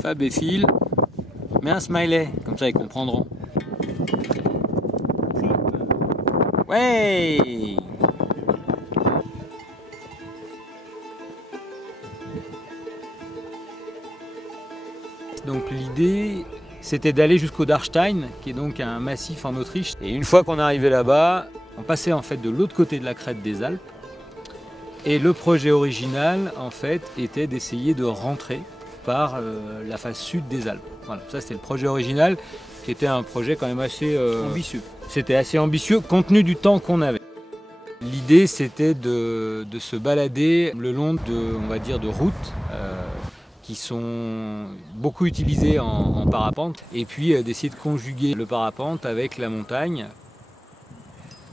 Fab et Phil, mets un smiley, comme ça ils comprendront. Ouais! Donc l'idée, c'était d'aller jusqu'au Dachstein, qui est donc un massif en Autriche. Et une fois qu'on est arrivé là-bas, on passait en fait de l'autre côté de la crête des Alpes. Et le projet original, en fait, était d'essayer de rentrer par la face sud des Alpes. Voilà, ça c'était le projet original, qui était un projet quand même assez ambitieux. C'était assez ambitieux compte tenu du temps qu'on avait. L'idée, c'était de se balader le long de, on va dire, de routes qui sont beaucoup utilisées en parapente, et puis d'essayer de conjuguer le parapente avec la montagne,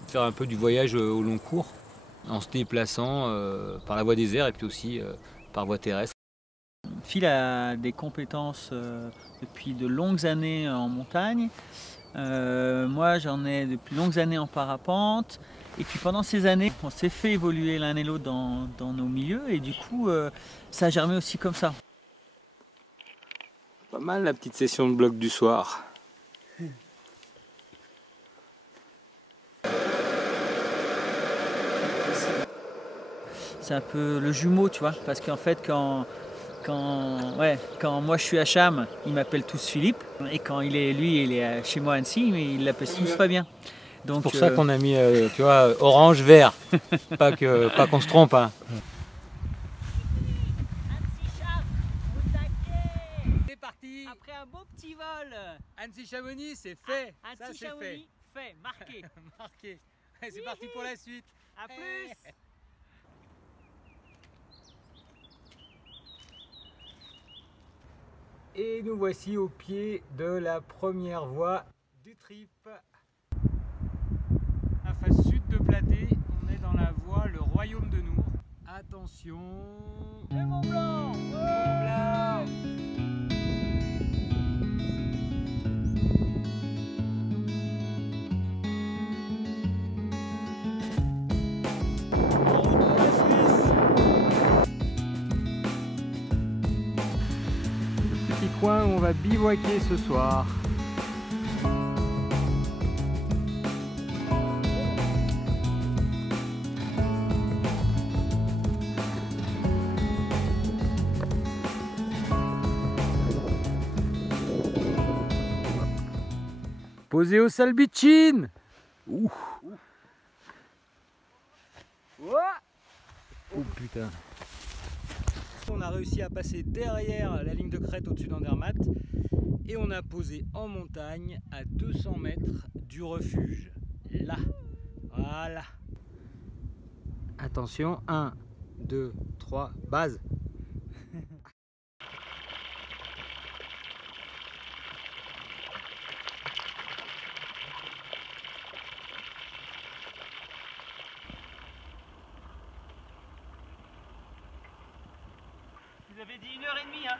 faire un peu du voyage au long cours, en se déplaçant par la voie des airs et puis aussi par voie terrestre. Phil a des compétences depuis de longues années en montagne. Moi, j'en ai depuis longues années en parapente. Et puis pendant ces années, on s'est fait évoluer l'un et l'autre dans nos milieux. Et du coup, ça a germé aussi comme ça. Pas mal la petite session de bloc du soir. C'est un peu le jumeau, tu vois, parce qu'en fait, quand moi je suis à Cham, ils m'appellent tous Philippe, et quand il est chez moi à Annecy, mais ils l'appellent tous Fabien. C'est pour ça qu'on a mis, tu vois, orange, vert, pas qu'on se trompe. Hein. C'est parti. Après un beau petit vol. Annecy-Chamonix, c'est fait. Annecy-Chamonix, fait, marqué. Marqué. C'est parti pour la suite. À plus. Et nous voici au pied de la première voie du trip. À face sud de Platée, on est dans la voie le Royaume de Nour. Attention, Le Mont Blanc. Mont Blanc. Petit coin où on va bivouaquer ce soir. Posé au Salbitschin. Ouh. Oh putain. On a réussi à passer derrière la ligne de crête au-dessus d'Andermatt et on a posé en montagne à 200 mètres du refuge. Là. Voilà. Attention, 1, 2, 3, base. Vous avez dit 1h30, hein.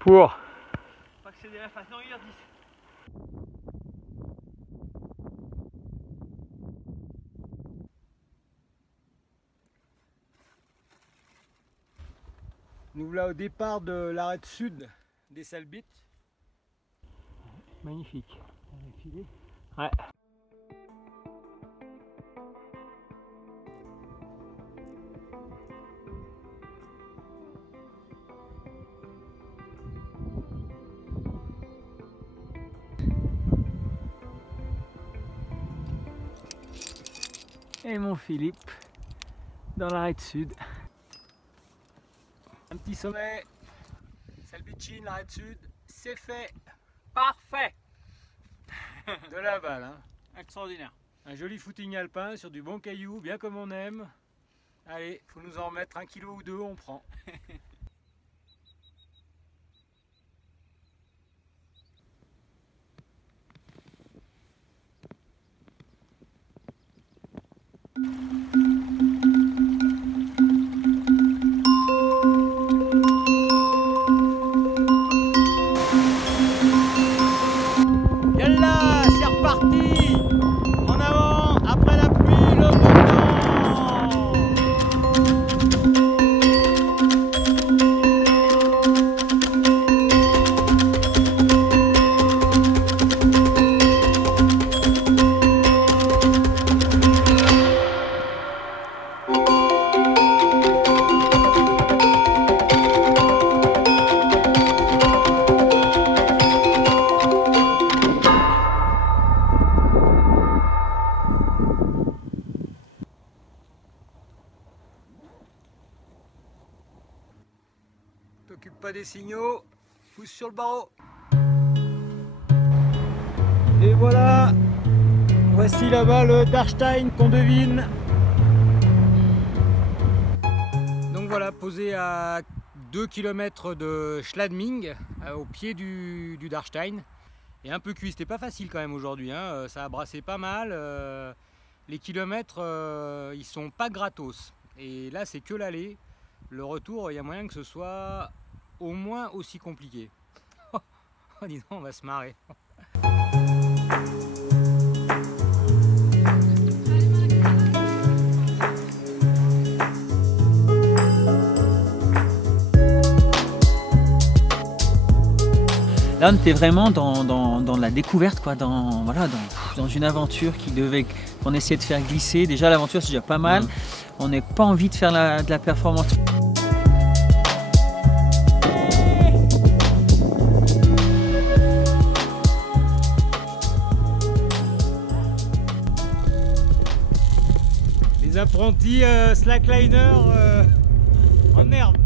Pour Pas que c'est de la face, non, 1h10. nous voilà au départ de l'arête sud des Salbits. Magnifique. Ouais. Et mon Philippe dans l'arête sud. Un petit sommet, Salbitschin, l'arête sud, c'est fait. Parfait. De la balle, hein. Extraordinaire. Un joli footing alpin sur du bon caillou, bien comme on aime. Allez, faut nous en remettre 1 kilo ou 2, on prend. Yallah, c'est reparti. En avant, après la pluie, le beau temps. T'occupe pas des signaux, pousse sur le barreau. Et voilà, voici là-bas le Dachstein qu'on devine. Donc voilà, posé à 2 km de Schladming, au pied du Dachstein. Et un peu cuit, c'était pas facile quand même aujourd'hui, hein. Ça a brassé pas mal. Les kilomètres, ils sont pas gratos. Et là, c'est que l'aller. Le retour, il y a moyen que ce soit au moins aussi compliqué. Oh, dis donc, on va se marrer. Là, on était vraiment dans la découverte, quoi, dans une aventure qu'on essayait de faire glisser. Déjà, l'aventure, c'est déjà pas mal. On n'a pas envie de faire de la performance. Les apprentis slackliners en herbe.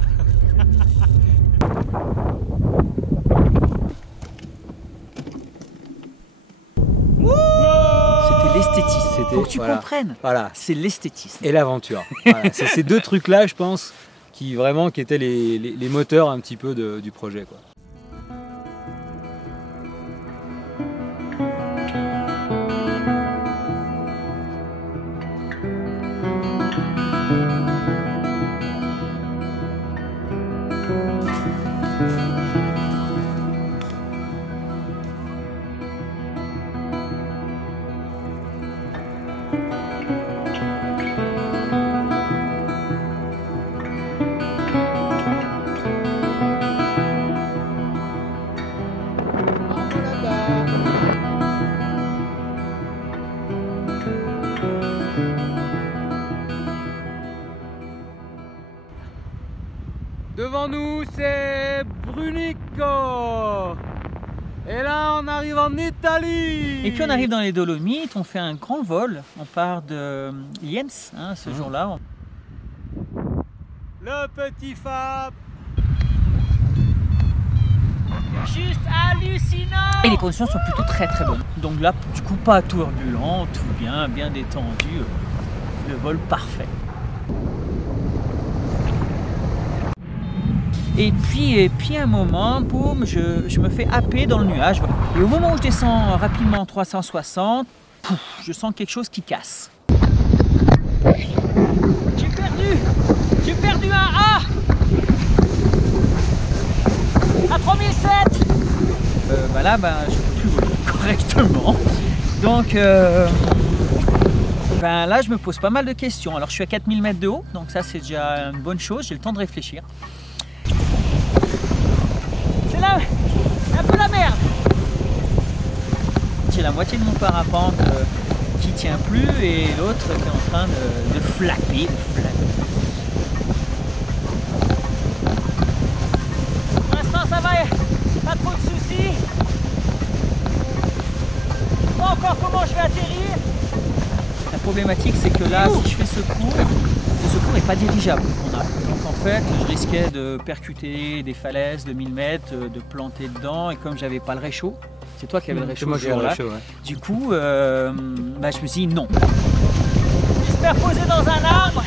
C'était l'esthétisme. Faut que tu comprennes. Voilà. C'est l'esthétisme. Et l'aventure. Voilà. C'est ces deux trucs-là, je pense, qui étaient les moteurs un petit peu du projet, quoi. Devant nous, c'est Brunico. Et là, on arrive en Italie. Et puis on arrive dans les Dolomites, on fait un grand vol. On part de Lienz, hein, ce jour-là. Le petit Fab. Juste hallucinant. Et les conditions sont plutôt très bonnes. Donc là, du coup, pas turbulent, tout bien détendu. Le vol parfait. Et puis à un moment, boum, je me fais happer dans le nuage. Et au moment où je descends rapidement en 360, pouf, je sens quelque chose qui casse. J'ai perdu un A à 3007. Là, je ne peux plus voler correctement. Donc là, je me pose pas mal de questions. Alors je suis à 4000 mètres de haut, donc ça c'est déjà une bonne chose, j'ai le temps de réfléchir. C'est là un peu la merde. J'ai la moitié de mon parapente qui tient plus et l'autre qui est en train de flapper. Pour l'instant ça va, pas trop de soucis. Je sais pas encore comment je vais atterrir. La problématique c'est que là, si je fais ce cours, le secours n'est pas dirigeable. Donc en fait, je risquais de percuter des falaises de 1000 mètres, de planter dedans, et comme j'avais pas le réchaud, c'est toi qui avais le réchaud. Moi qui avais le réchaud, ouais. Du coup, je me suis dit non. J'espère poser dans un arbre,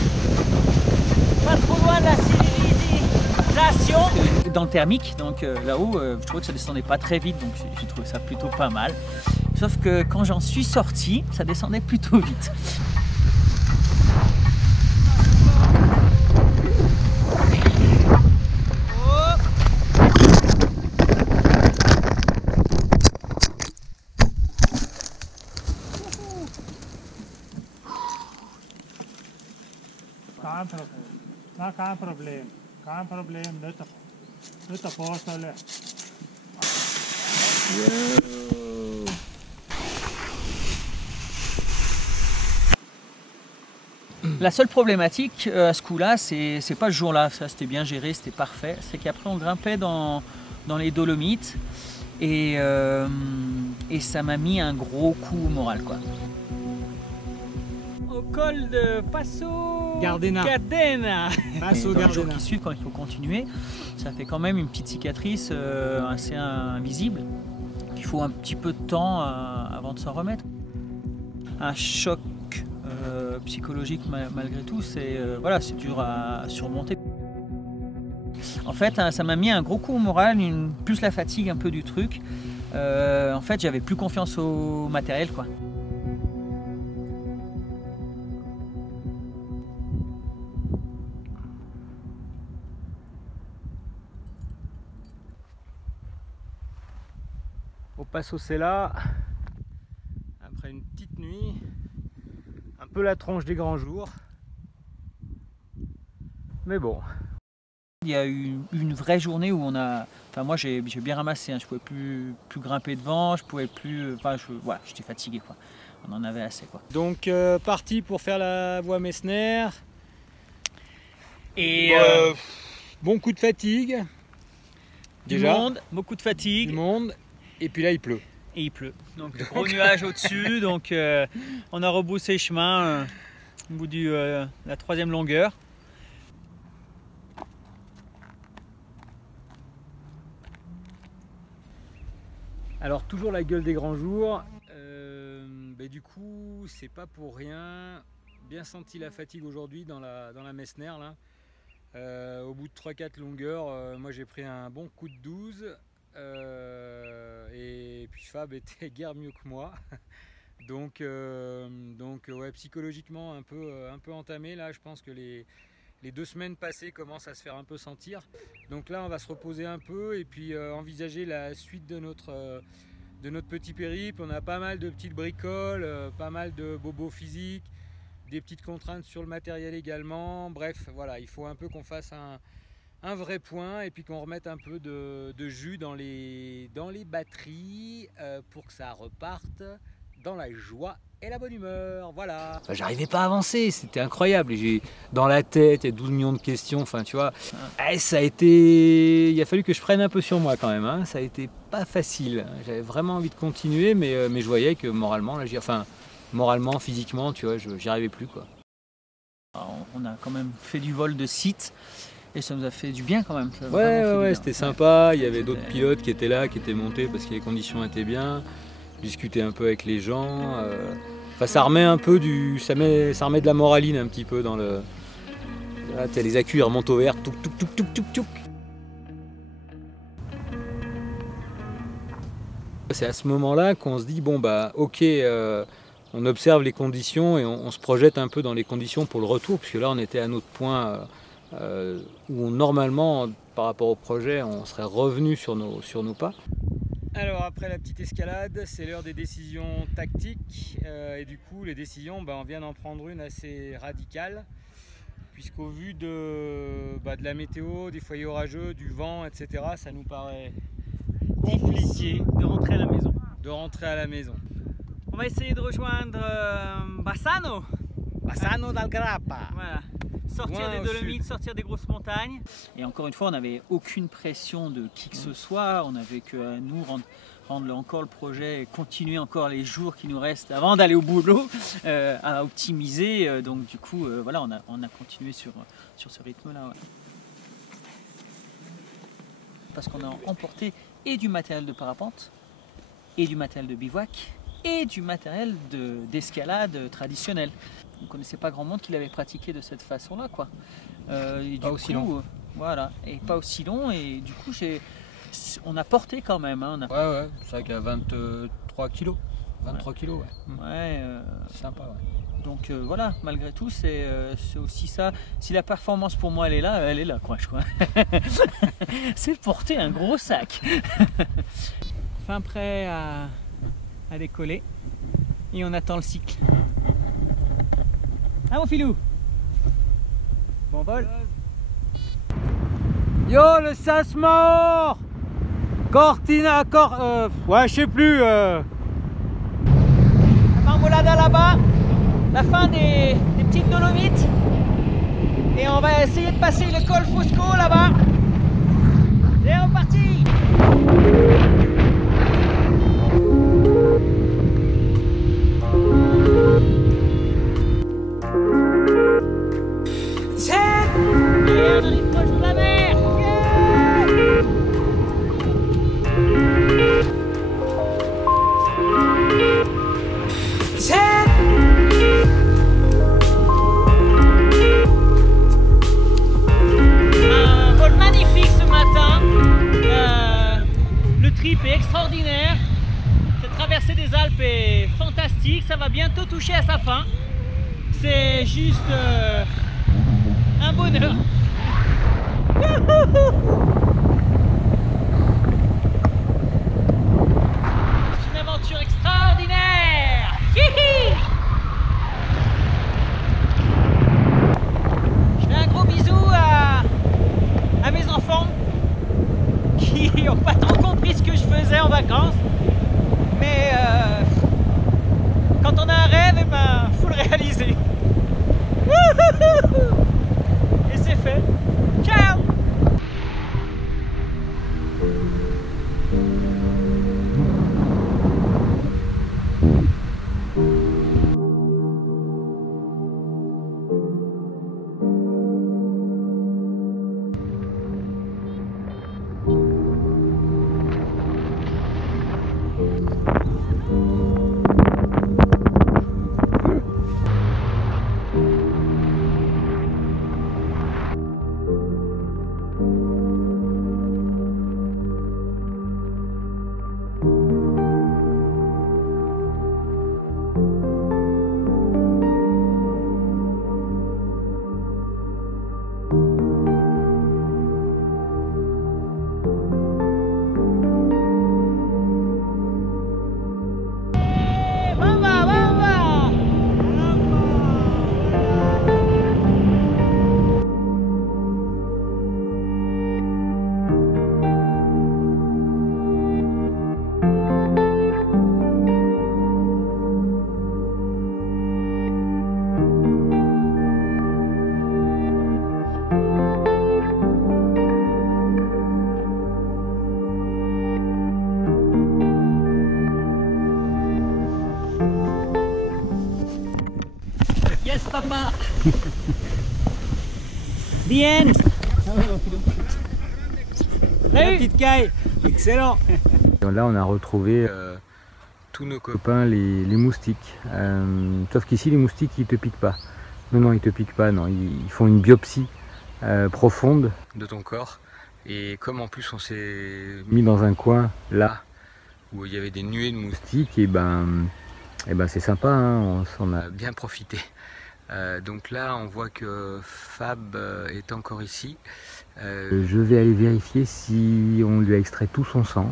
pas trop loin de la civilisation. Dans le thermique, donc là-haut, je trouvais que ça descendait pas très vite, donc j'ai trouvé ça plutôt pas mal. Sauf que quand j'en suis sorti, ça descendait plutôt vite. Kein Problem, nicht ein Vorteil. La seule problématique à ce coup-là, c'est pas ce jour-là, ça c'était bien géré, c'était parfait, c'est qu'après on grimpait dans les Dolomites et ça m'a mis un gros coup au moral, quoi. Au col de Passo Gardena. Gardena. Passo Dans les jours Gardena. qui suivent, quand il faut continuer, ça fait quand même une petite cicatrice assez invisible. Il faut un petit peu de temps avant de s'en remettre. Un choc psychologique malgré tout, c'est voilà, c'est dur à surmonter. En fait, ça m'a mis un gros coup au moral, plus la fatigue un peu du truc. En fait, j'avais plus confiance au matériel, quoi. Au Passo Sella, après une petite nuit, un peu la tronche des grands jours. Mais bon. Il y a eu une vraie journée où on a... Enfin moi j'ai bien ramassé, hein. Je pouvais plus grimper devant, je pouvais plus... Enfin voilà, j'étais fatigué, quoi. On en avait assez, quoi. Donc parti pour faire la voie Messner. Et bon coup de fatigue. du Déjà. monde, beaucoup de fatigue. Du monde. Et puis là il pleut. Et il pleut. Donc gros nuages au-dessus, donc on a rebroussé chemin au bout de la 3e longueur. Alors toujours la gueule des grands jours. Du coup c'est pas pour rien. Bien senti la fatigue aujourd'hui dans la Messner là. Au bout de 3-4 longueurs, moi j'ai pris un bon coup de 12. Et puis Fab était guère mieux que moi. Donc ouais, psychologiquement un peu entamé là. Je pense que les 2 semaines passées commencent à se faire un peu sentir. Donc là on va se reposer un peu et puis envisager la suite de notre petit périple. On a pas mal de petites bricoles, pas mal de bobos physiques, des petites contraintes sur le matériel également. Bref, voilà, il faut un peu qu'on fasse un vrai point et puis qu'on remette un peu de jus dans les batteries pour que ça reparte dans la joie et la bonne humeur, voilà. J'arrivais pas à avancer, c'était incroyable. J'ai dans la tête, il y a 12 millions de questions, enfin tu vois. Ça a été... Il a fallu que je prenne un peu sur moi quand même, hein. Ça a été pas facile. J'avais vraiment envie de continuer, mais je voyais que moralement, là, moralement, physiquement, tu vois, j'y arrivais plus, quoi. Alors, on a quand même fait du vol de site et ça nous a fait du bien quand même. Ouais, c'était sympa. Il y avait d'autres pilotes qui étaient là, qui étaient montés parce que les conditions étaient bien. Discuter un peu avec les gens. Enfin, ça remet un peu ça remet de la moraline un petit peu dans le. Là, t'as les accus, ils remontent au vert, touk touk touk touk touk touk. C'est à ce moment-là qu'on se dit bon bah ok, on observe les conditions et on se projette un peu dans les conditions pour le retour, puisque là on était à notre point où normalement par rapport au projet on serait revenu sur nos pas. Alors après la petite escalade, c'est l'heure des décisions tactiques et du coup les décisions, on vient d'en prendre une assez radicale puisqu'au vu de la météo, des foyers orageux, du vent, etc., ça nous paraît Compliqué de rentrer à la maison. On va essayer de rejoindre Bassano. Bassano dal Grappa. Voilà. Sortir Loin des au Dolomites, sortir des grosses montagnes. Et encore une fois, on n'avait aucune pression de qui que ce soit. On n'avait que à nous rendre encore le projet et continuer encore les jours qui nous restent avant d'aller au boulot à optimiser. Donc du coup, voilà, on a continué sur ce rythme-là. Ouais. Parce qu'on a emporté et du matériel de parapente, et du matériel de bivouac, et du matériel d'escalade traditionnel. On ne connaissait pas grand monde qui l'avait pratiqué de cette façon-là, quoi. Et pas aussi long. Voilà, et pas aussi long, et du coup, on a porté quand même. Hein, Ouais, c'est vrai qu'il y a 23 kilos. 23 kilos, ouais. Ouais. C'est sympa, ouais. Donc voilà, malgré tout, c'est aussi ça. Si la performance pour moi elle est là, quoi. C'est porter un gros sac. Fin prêt à décoller et on attend le cycle. Ah mon filou, bon vol. Yo le sas mort Cortina, ouais je sais plus La Marmolada là-bas, la fin des petites Dolomites. Et on va essayer de passer le col Fosco là-bas. C'est reparti. extraordinaire. Cette traversée des Alpes est fantastique, ça va bientôt toucher à sa fin. C'est juste un bonheur. C'est une aventure extraordinaire. Hihi. Je fais un gros bisou à mes enfants qui n'ont pas trop compris ce que je faisais en vacances. Mais quand on a un rêve, eh ben, faut le réaliser. Et c'est fait. Ciao! Yes, papa. The end. La petite caille. Excellent. Là, on a retrouvé tous nos copains, les moustiques. Sauf qu'ici, les moustiques, ils te piquent pas. Non, ils te piquent pas. Non, ils font une biopsie profonde de ton corps. Et comme en plus, on s'est mis dans un coin là où il y avait des nuées de moustiques, et ben c'est sympa. Hein, on s'en a bien profité. Donc là, on voit que Fab est encore ici. Je vais aller vérifier si on lui a extrait tout son sang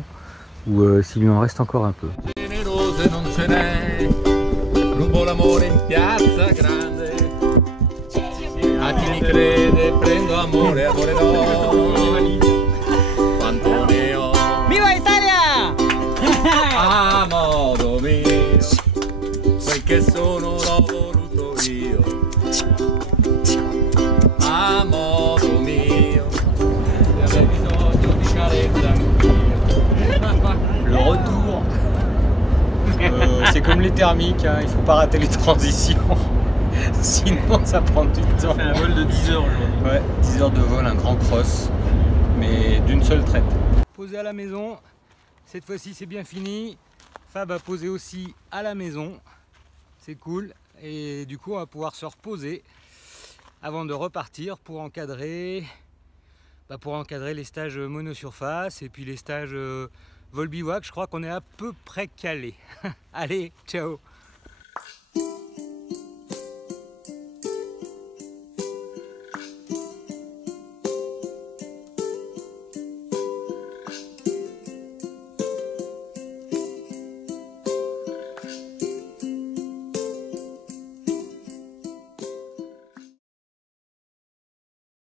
ou s'il lui en reste encore un peu. Viva Italia! A modo mio, quel che sono l'ho voluto io. A modo mio, se avrei bisogno di carezza anch'io. Le retour, c'est comme les thermiques, hein, il faut pas rater les transitions, sinon ça prend du temps. On fait un vol de 10 heures aujourd'hui. Ouais, 10 heures de vol, un grand cross, mais d'une seule traite. Posé à la maison, cette fois-ci c'est bien fini. Fab a posé aussi à la maison, c'est cool. Et du coup on va pouvoir se reposer avant de repartir pour encadrer les stages monosurface et puis les stages vol bivouac. Je crois qu'on est à peu près calé. Allez, ciao!